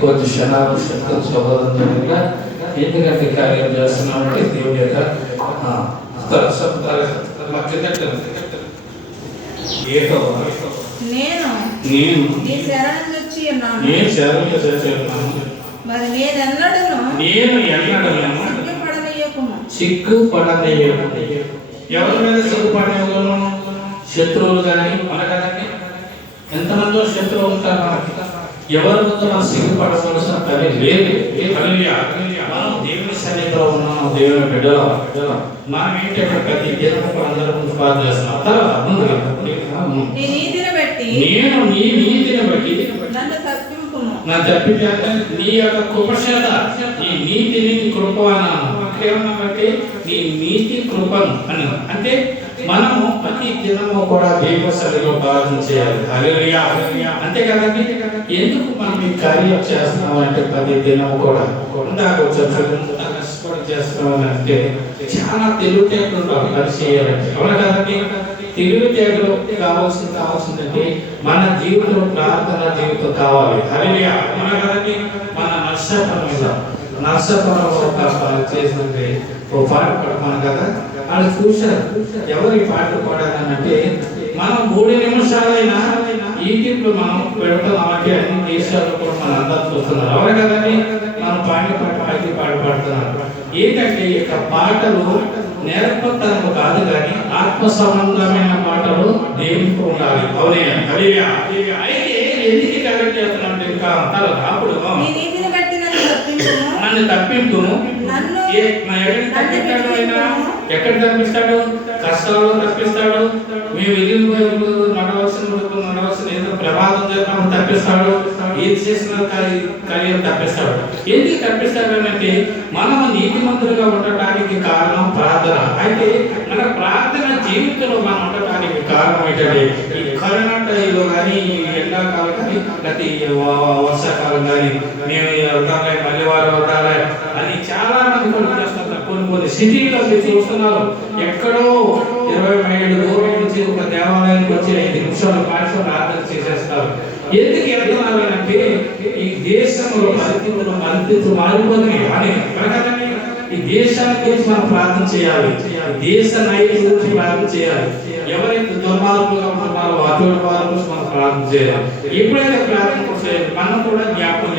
కొద్ది క్షణాలు శక్తులు శోభం జరిగిన ఎందుకంటే కార్యం చేస్తున్నామంటే దేవుని యొక్క సిగ్గుపడనీయకు. ఎవరి మీద సిగ్గుపడేవాళ్ళను? శత్రువులు కానీ మన కదండి, ఎంతమందో శత్రువులు ఉంటారు మనకి. ఎవరి ముందు మనం సిగ్గుపడవలసిన పని లేదు. మనం దేవుని సన్నిధిలో ఉన్నాము, దేవుని బిడ్డలో. మనం ఏంటంటే ప్రతి దినము అందరి ముందు ప్రార్థన చేస్తున్నాం. నేను నీ నీతిని బట్టి నా తప్పితే నీ యొక్క కృపచేత నీ నీతిని కృప అన్నాను. కేవలం బట్టి నీ నీతి కృపను అని. అంటే మనము ప్రతి దినము కూడా దేవుని సన్నిధిలో ప్రార్థన చేయాలి. హల్లెలూయా. అంతే కదండి. ఎందుకు మనం ఈ కార్యం చేస్తున్నాం అంటే ప్రతి దినము కూడా కష్టపడి చేస్తున్నామని అంటే చాలా తెలివితేటలు పని చేయాలంటే. అవునా కదండి. తెలివితేటలు కావాల్సిందంటే మన జీవితంలో ప్రార్థన జీవితం కావాలి. హల్లెలూయా. అవునా కదండి. మన నర్సపురం చేసినట్టే ఓ పాట పడతాను కదా, వాళ్ళు చూశారు ఎవరు ఈ పాటలు పాడాలంటే మనం 3 నిమిషాలైనా ఈజిప్ట్ మనం పెడుతున్నామంటే అన్ని దేశాల్లో కూడా మన అందరూ చూస్తున్నారు. ఎవరు కదండి. మనం పాట పాడుతున్నారు. ఏంటంటే ఇక పాటలు నేర్పతనము కాదు కానీ ఆత్మ సంబంధమైన పాటలు దేవునికి ఉండాలి. అవునే. అయితే ఎందుకు కరెక్ట్ చేస్తున్నాం ఇంకా అంటారు. అప్పుడు నన్ను తప్పింపును. ఎక్కడ తప్పిస్తాడు? కష్టాలు తప్పిస్తాడు. మేము నడవలసిన ఏదో ప్రమాదం జరిగినప్పుడు తప్పిస్తాడు. ఏది చేసిన కార్యం తప్పిస్తాడు. ఎందుకు తప్పిస్తాడు అంటే మనం నీతిమంతులుగా ఉండటానికి కారణం ప్రార్థన. అయితే మన ప్రార్థన జీవితంలో మనం ఉండటానికి కారణం ఏంటంటే ఈ కరోనా టైంలో కానీ, ఎండాకాలం కానీ, ప్రతి వర్షాకాలం కానీ మేము వద్దాలే మళ్ళీ వారు వద్దాలే అని చాలా మంది కూడా చేస్తున్నారు. కొన్ని సిటీలో మీరు చూస్తున్నారు. ఎక్కడో 20 మైళ్ళు దూరం నుంచి ఒక దేవాలయానికి వచ్చి 5 నిమిషాలు ప్రార్థన చేసేస్తారు. ఎందుకు వెళ్తున్నారు అంటే ఈ దేశంలో పరిస్థితులు మారిపోతున్నాయి అని. ఈ దేశానికి గురించి మనం ప్రార్థన చేయాలి. దేశ నాయకుల గురించి ప్రార్థన చేయాలి. ఎవరైతే దుర్మార్గులుగా ఉంటున్నారో అటువంటి వారి గురించి మనం ప్రార్థన చేయాలి. ఎప్పుడైతే ప్రార్థన చేయాలి మనం కూడా జ్ఞాపకం